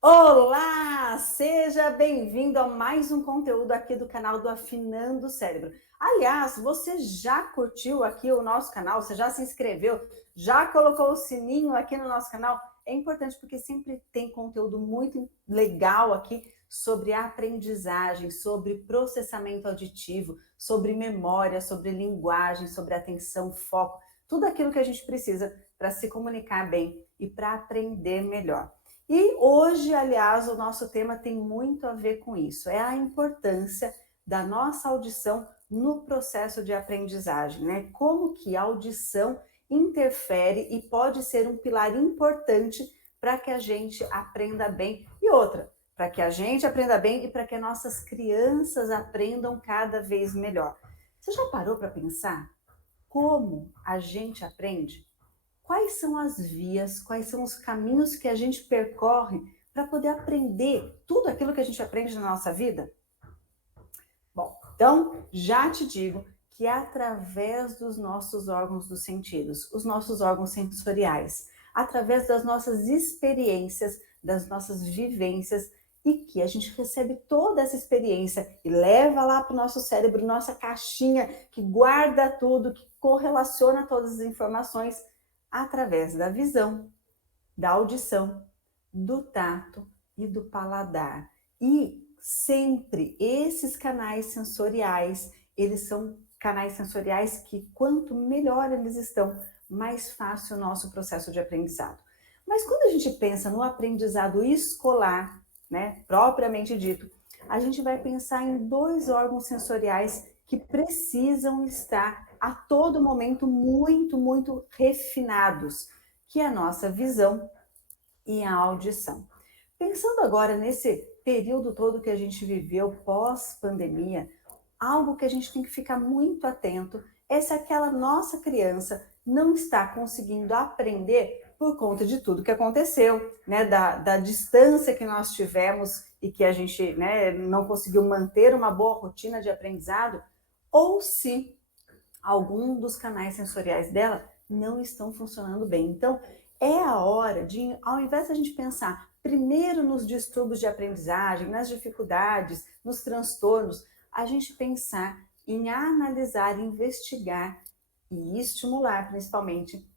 Olá! Seja bem-vindo a mais um conteúdo aqui do canal do Afinando o Cérebro. Aliás, você já curtiu aqui o nosso canal? Você já se inscreveu? Já colocou o sininho aqui no nosso canal? É importante porque sempre tem conteúdo muito legal aqui sobre aprendizagem, sobre processamento auditivo, sobre memória, sobre linguagem, sobre atenção, foco, tudo aquilo que a gente precisa para se comunicar bem e para aprender melhor. E hoje, aliás, o nosso tema tem muito a ver com isso, é a importância da nossa audição no processo de aprendizagem, né? Como que a audição interfere e pode ser um pilar importante para que a gente aprenda bem. E outra, para que a gente aprenda bem e para que nossas crianças aprendam cada vez melhor. Você já parou para pensar como a gente aprende? Quais são as vias, quais são os caminhos que a gente percorre para poder aprender tudo aquilo que a gente aprende na nossa vida? Bom, então já te digo que é através dos nossos órgãos dos sentidos, os nossos órgãos sensoriais, através das nossas experiências, das nossas vivências, e que a gente recebe toda essa experiência e leva lá para o nosso cérebro, nossa caixinha que guarda tudo, que correlaciona todas as informações através da visão, da audição, do tato e do paladar. E sempre esses canais sensoriais, eles são canais sensoriais que quanto melhor eles estão, mais fácil o nosso processo de aprendizado. Mas quando a gente pensa no aprendizado escolar, né, propriamente dito, a gente vai pensar em dois órgãos sensoriais que precisam estar a todo momento muito refinados, que é a nossa visão e a audição. Pensando agora nesse período todo que a gente viveu pós-pandemia, algo que a gente tem que ficar muito atento é se aquela nossa criança não está conseguindo aprender por conta de tudo que aconteceu, né, da distância que nós tivemos e que a gente, né, não conseguiu manter uma boa rotina de aprendizado, ou se algum dos canais sensoriais dela não estão funcionando bem. Então, é a hora de, ao invés de a gente pensar primeiro nos distúrbios de aprendizagem, nas dificuldades, nos transtornos, a gente pensar em analisar, investigar e estimular principalmente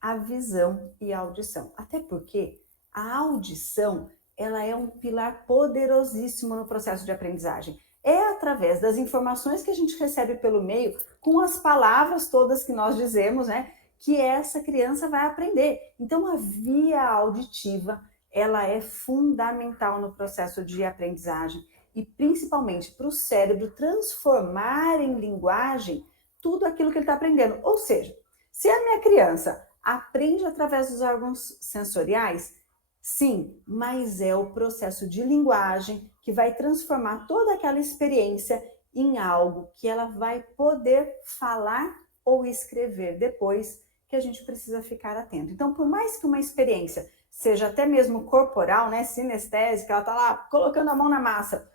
a visão e a audição. Até porque a audição, ela é um pilar poderosíssimo no processo de aprendizagem. É através das informações que a gente recebe pelo meio, com as palavras todas que nós dizemos, né, que essa criança vai aprender. Então a via auditiva, ela é fundamental no processo de aprendizagem e principalmente para o cérebro transformar em linguagem tudo aquilo que ele está aprendendo. Ou seja, se a minha criança aprende através dos órgãos sensoriais, sim, mas é o processo de linguagem que vai transformar toda aquela experiência em algo que ela vai poder falar ou escrever depois, que a gente precisa ficar atento. Então, por mais que uma experiência seja até mesmo corporal, né, sinestésica, ela está lá colocando a mão na massa,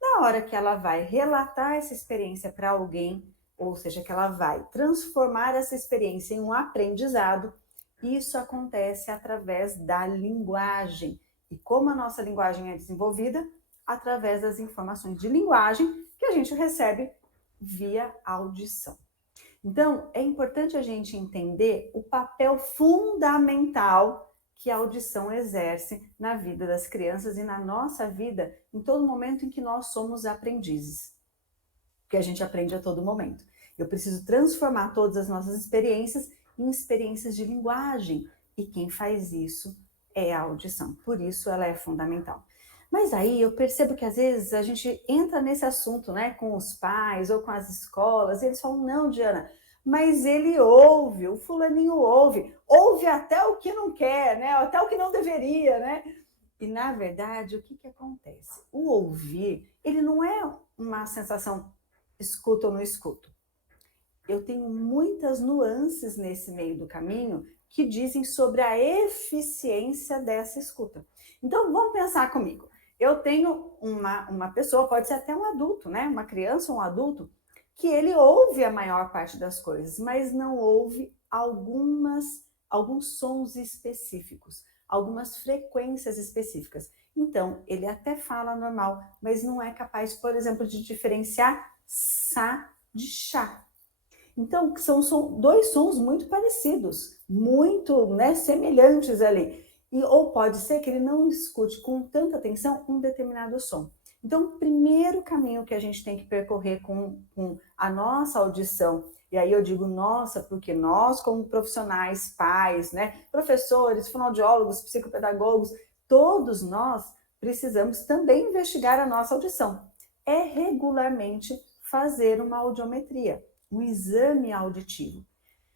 na hora que ela vai relatar essa experiência para alguém, ou seja, que ela vai transformar essa experiência em um aprendizado, isso acontece através da linguagem. E como a nossa linguagem é desenvolvida? Através das informações de linguagem que a gente recebe via audição. Então, é importante a gente entender o papel fundamental que a audição exerce na vida das crianças e na nossa vida, em todo momento em que nós somos aprendizes, porque a gente aprende a todo momento. Eu preciso transformar todas as nossas experiências em experiências de linguagem, e quem faz isso é a audição, por isso ela é fundamental. Mas aí eu percebo que às vezes a gente entra nesse assunto, né, com os pais ou com as escolas, e eles falam, não, Diana, mas ele ouve, o fulaninho ouve até o que não quer, né, até o que não deveria, né? E na verdade, o que que acontece? O ouvir, ele não é uma sensação escuto ou não escuto. Eu tenho muitas nuances nesse meio do caminho que dizem sobre a eficiência dessa escuta. Então, vamos pensar comigo. Eu tenho uma pessoa, pode ser até um adulto, né? Uma criança ou um adulto, que ele ouve a maior parte das coisas, mas não ouve alguns sons específicos, algumas frequências específicas. Então, ele até fala normal, mas não é capaz, por exemplo, de diferenciar sa de chá. Então, são dois sons muito parecidos, muito, né, semelhantes ali. Ou pode ser que ele não escute com tanta atenção um determinado som. Então, o primeiro caminho que a gente tem que percorrer com a nossa audição, e aí eu digo nossa, porque nós, como profissionais, pais, né, professores, fonoaudiólogos, psicopedagogos, todos nós precisamos também investigar a nossa audição. É regularmente fazer uma audiometria, um exame auditivo.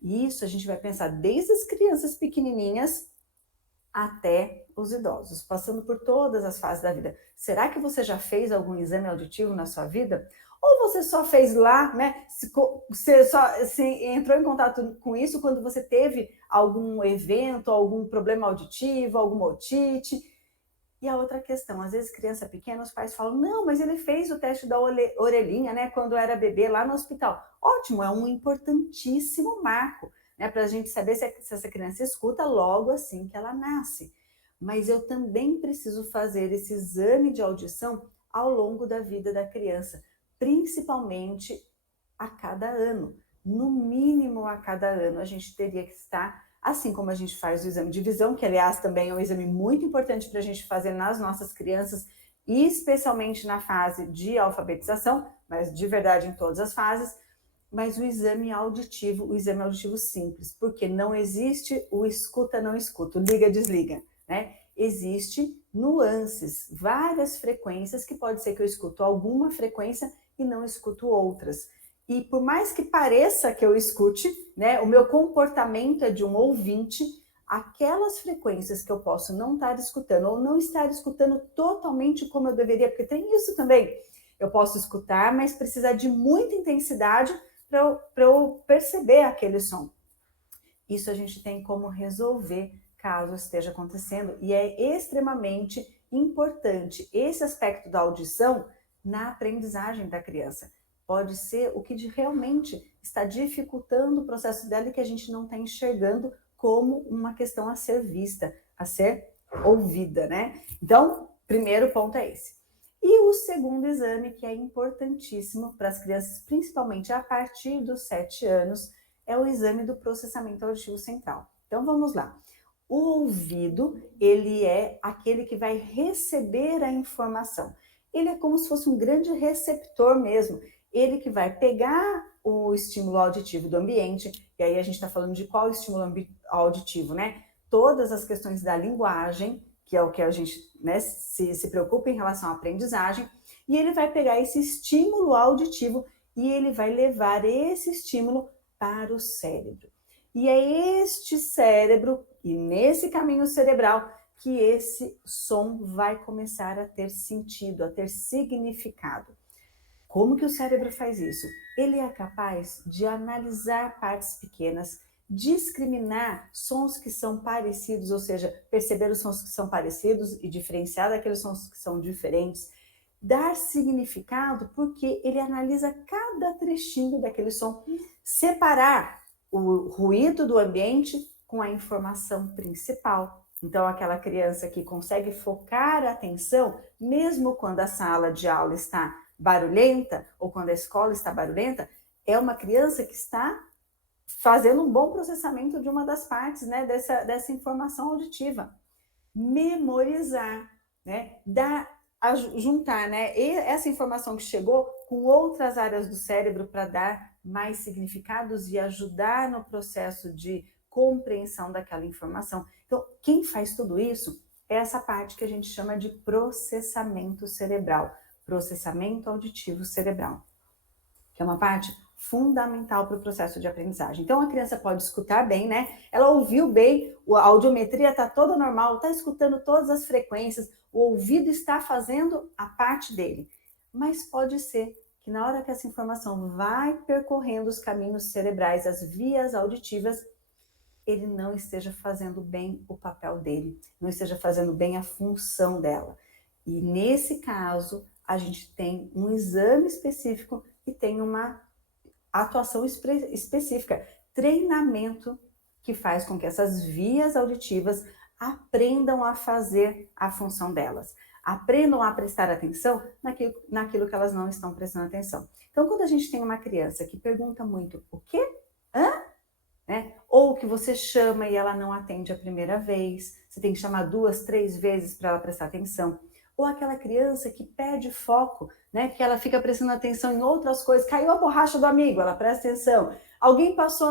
E isso a gente vai pensar desde as crianças pequenininhas até os idosos, passando por todas as fases da vida. Será que você já fez algum exame auditivo na sua vida? Ou você só fez lá, né? Você só entrou em contato com isso quando você teve algum evento, algum problema auditivo, alguma otite? E a outra questão, às vezes criança pequena, os pais falam, não, mas ele fez o teste da orelhinha, né, quando era bebê lá no hospital. Ótimo, é um importantíssimo marco, né, para a gente saber se essa criança escuta logo assim que ela nasce. Mas eu também preciso fazer esse exame de audição ao longo da vida da criança, principalmente a cada ano. No mínimo a cada ano a gente teria que estar, assim como a gente faz o exame de visão, que aliás também é um exame muito importante para a gente fazer nas nossas crianças, especialmente na fase de alfabetização, mas de verdade em todas as fases, mas o exame auditivo simples, porque não existe o escuta, não escuta, o liga, desliga, né? Existe nuances, várias frequências que pode ser que eu escuto alguma frequência e não escuto outras. E por mais que pareça que eu escute, né, o meu comportamento é de um ouvinte, aquelas frequências que eu posso não estar escutando ou não estar escutando totalmente como eu deveria, porque tem isso também. Eu posso escutar, mas precisar de muita intensidade para eu perceber aquele som. Isso a gente tem como resolver caso esteja acontecendo e é extremamente importante esse aspecto da audição na aprendizagem da criança. Pode ser o que realmente está dificultando o processo dela e que a gente não está enxergando como uma questão a ser vista, a ser ouvida, né? Então, primeiro ponto é esse. E o segundo exame, que é importantíssimo para as crianças, principalmente a partir dos 7 anos, é o exame do processamento auditivo central. Então, vamos lá. O ouvido, ele é aquele que vai receber a informação. Ele é como se fosse um grande receptor mesmo. Ele que vai pegar o estímulo auditivo do ambiente, e aí a gente está falando de qual estímulo auditivo, né? Todas as questões da linguagem, que é o que a gente, né, se preocupa em relação à aprendizagem, e ele vai pegar esse estímulo auditivo e ele vai levar esse estímulo para o cérebro. E é este cérebro, e nesse caminho cerebral, que esse som vai começar a ter sentido, a ter significado. Como que o cérebro faz isso? Ele é capaz de analisar partes pequenas, discriminar sons que são parecidos, ou seja, perceber os sons que são parecidos e diferenciar daqueles sons que são diferentes, dar significado porque ele analisa cada trechinho daquele som, separar o ruído do ambiente com a informação principal. Então, aquela criança que consegue focar a atenção, mesmo quando a sala de aula está barulhenta ou quando a escola está barulhenta, é uma criança que está fazendo um bom processamento de uma das partes, né, dessa informação auditiva. Memorizar, né, juntar, né, essa informação que chegou com outras áreas do cérebro para dar mais significados e ajudar no processo de compreensão daquela informação. Então, quem faz tudo isso é essa parte que a gente chama de processamento cerebral, processamento auditivo cerebral, que é uma parte fundamental para o processo de aprendizagem. Então, a criança pode escutar bem, né? Ela ouviu bem, a audiometria está toda normal, está escutando todas as frequências, o ouvido está fazendo a parte dele. Mas pode ser que na hora que essa informação vai percorrendo os caminhos cerebrais, as vias auditivas, ele não esteja fazendo bem o papel dele, não esteja fazendo bem a função dela. E nesse caso, a gente tem um exame específico e tem uma atuação específica, treinamento que faz com que essas vias auditivas aprendam a fazer a função delas. Aprendam a prestar atenção naquilo que elas não estão prestando atenção. Então, quando a gente tem uma criança que pergunta muito o quê? Hã? Né? Ou que você chama e ela não atende a primeira vez, você tem que chamar 2, 3 vezes para ela prestar atenção. Ou aquela criança que perde foco, né? Que ela fica prestando atenção em outras coisas, caiu a borracha do amigo, ela presta atenção. Alguém passou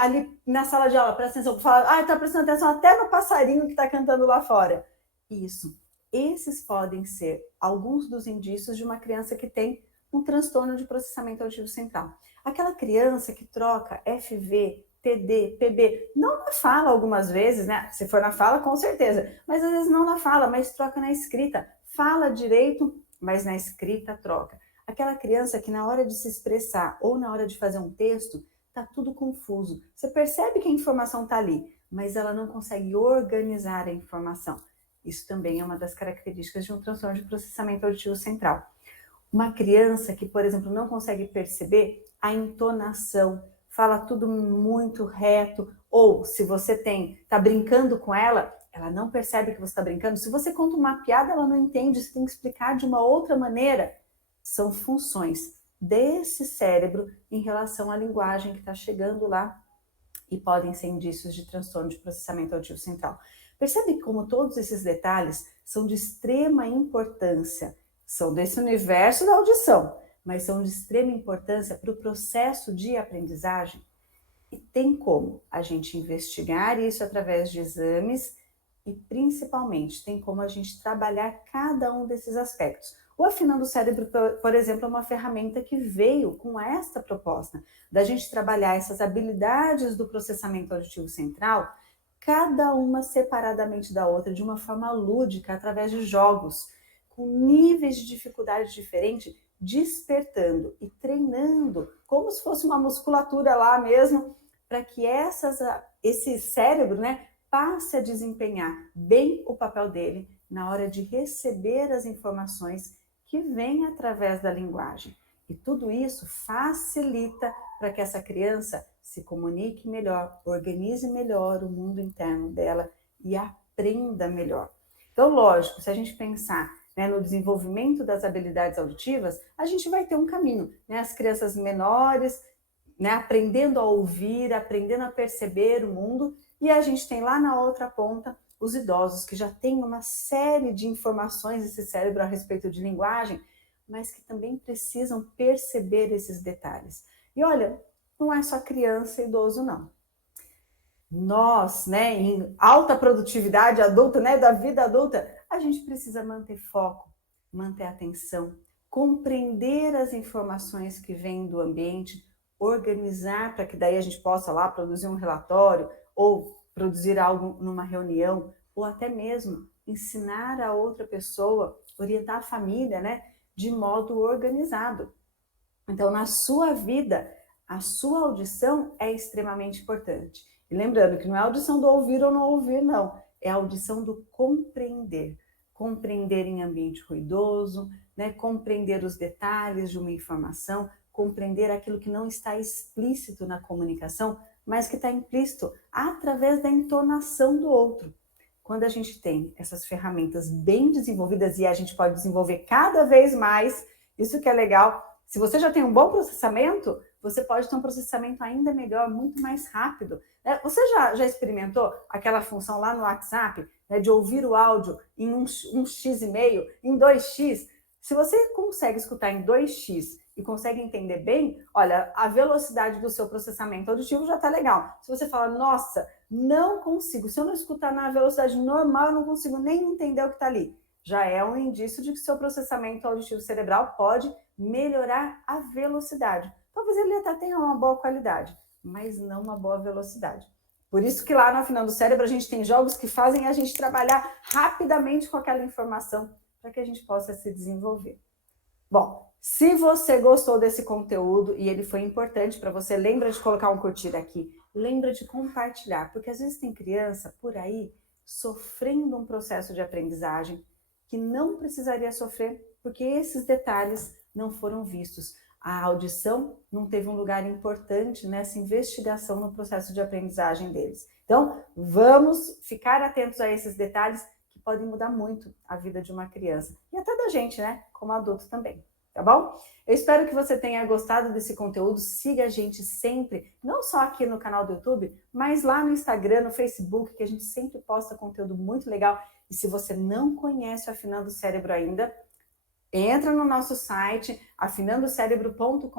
ali na sala de aula, presta atenção, fala, está prestando atenção até no passarinho que está cantando lá fora. Isso. Esses podem ser alguns dos indícios de uma criança que tem um transtorno de processamento auditivo central. Aquela criança que troca FV, TD, PB, não na fala algumas vezes, né? Se for na fala, com certeza, mas às vezes não na fala, mas troca na escrita. Fala direito, mas na escrita troca. Aquela criança que na hora de se expressar ou na hora de fazer um texto, tá tudo confuso. Você percebe que a informação está ali, mas ela não consegue organizar a informação. Isso também é uma das características de um transtorno de processamento auditivo central. Uma criança que, por exemplo, não consegue perceber a entonação, fala tudo muito reto, ou se você está brincando com ela, ela não percebe que você está brincando. Se você conta uma piada, ela não entende, você tem que explicar de uma outra maneira. São funções desse cérebro em relação à linguagem que está chegando lá e podem ser indícios de transtorno de processamento auditivo central. Percebe como todos esses detalhes são de extrema importância, são desse universo da audição, mas são de extrema importância para o processo de aprendizagem. E tem como a gente investigar isso através de exames e, principalmente, tem como a gente trabalhar cada um desses aspectos. O Afinando o Cérebro, por exemplo, é uma ferramenta que veio com esta proposta, da gente trabalhar essas habilidades do processamento auditivo central, cada uma separadamente da outra, de uma forma lúdica, através de jogos, com níveis de dificuldade diferentes, despertando e treinando, como se fosse uma musculatura lá mesmo, para que esse cérebro, né, passe a desempenhar bem o papel dele na hora de receber as informações que vêm através da linguagem. E tudo isso facilita para que essa criança se comunique melhor, organize melhor o mundo interno dela e aprenda melhor. Então, lógico, se a gente pensar, né, no desenvolvimento das habilidades auditivas, a gente vai ter um caminho, né? As crianças menores, né, aprendendo a ouvir, aprendendo a perceber o mundo, e a gente tem lá na outra ponta os idosos que já têm uma série de informações nesse cérebro a respeito de linguagem, mas que também precisam perceber esses detalhes. E olha, não é só criança e idoso, não. Nós, né, em alta produtividade adulta, né, da vida adulta, a gente precisa manter foco, manter atenção, compreender as informações que vêm do ambiente, organizar para que daí a gente possa lá produzir um relatório ou produzir algo numa reunião, ou até mesmo ensinar a outra pessoa, orientar a família, né, de modo organizado. Então, na sua vida, a sua audição é extremamente importante. E lembrando que não é a audição do ouvir ou não ouvir, não. É a audição do compreender. Compreender em ambiente ruidoso, né? Compreender os detalhes de uma informação, compreender aquilo que não está explícito na comunicação, mas que está implícito através da entonação do outro. Quando a gente tem essas ferramentas bem desenvolvidas, e a gente pode desenvolver cada vez mais, isso que é legal. Se você já tem um bom processamento, você pode ter um processamento ainda melhor, muito mais rápido. Você já experimentou aquela função lá no WhatsApp, né, de ouvir o áudio em 1x, em 2x? Se você consegue escutar em 2x e consegue entender bem, olha, a velocidade do seu processamento auditivo já está legal. Se você fala, nossa, não consigo, se eu não escutar na velocidade normal, eu não consigo nem entender o que está ali. Já é um indício de que seu processamento auditivo cerebral pode melhorar a velocidade. Talvez ele até tenha uma boa qualidade, mas não uma boa velocidade. Por isso que lá no Afinando o Cérebro a gente tem jogos que fazem a gente trabalhar rapidamente com aquela informação para que a gente possa se desenvolver. Bom, se você gostou desse conteúdo e ele foi importante para você, lembra de colocar um curtir aqui, lembra de compartilhar, porque às vezes tem criança por aí sofrendo um processo de aprendizagem que não precisaria sofrer, porque esses detalhes não foram vistos. a audição não teve um lugar importante nessa investigação no processo de aprendizagem deles. Então, vamos ficar atentos a esses detalhes que podem mudar muito a vida de uma criança. E até da gente, né? Como adulto também. Tá bom? Eu espero que você tenha gostado desse conteúdo. Siga a gente sempre, não só aqui no canal do YouTube, mas lá no Instagram, no Facebook, que a gente sempre posta conteúdo muito legal. E se você não conhece o Afinando o Cérebro ainda, entra no nosso site, afinandocérebro.com.br,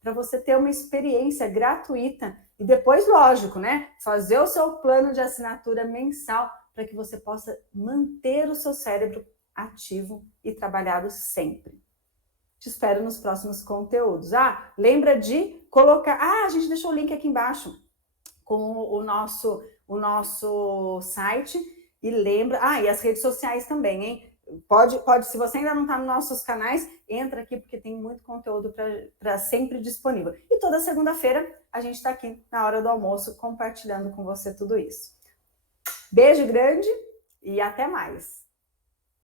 para você ter uma experiência gratuita e depois, lógico, né, fazer o seu plano de assinatura mensal para que você possa manter o seu cérebro ativo e trabalhado sempre. Te espero nos próximos conteúdos. Lembra de colocar... a gente deixou o link aqui embaixo com o nosso site e lembra... e as redes sociais também, hein? Pode, se você ainda não está nos nossos canais, entra aqui porque tem muito conteúdo para sempre disponível. E toda segunda-feira a gente está aqui na hora do almoço compartilhando com você tudo isso. Beijo grande e até mais!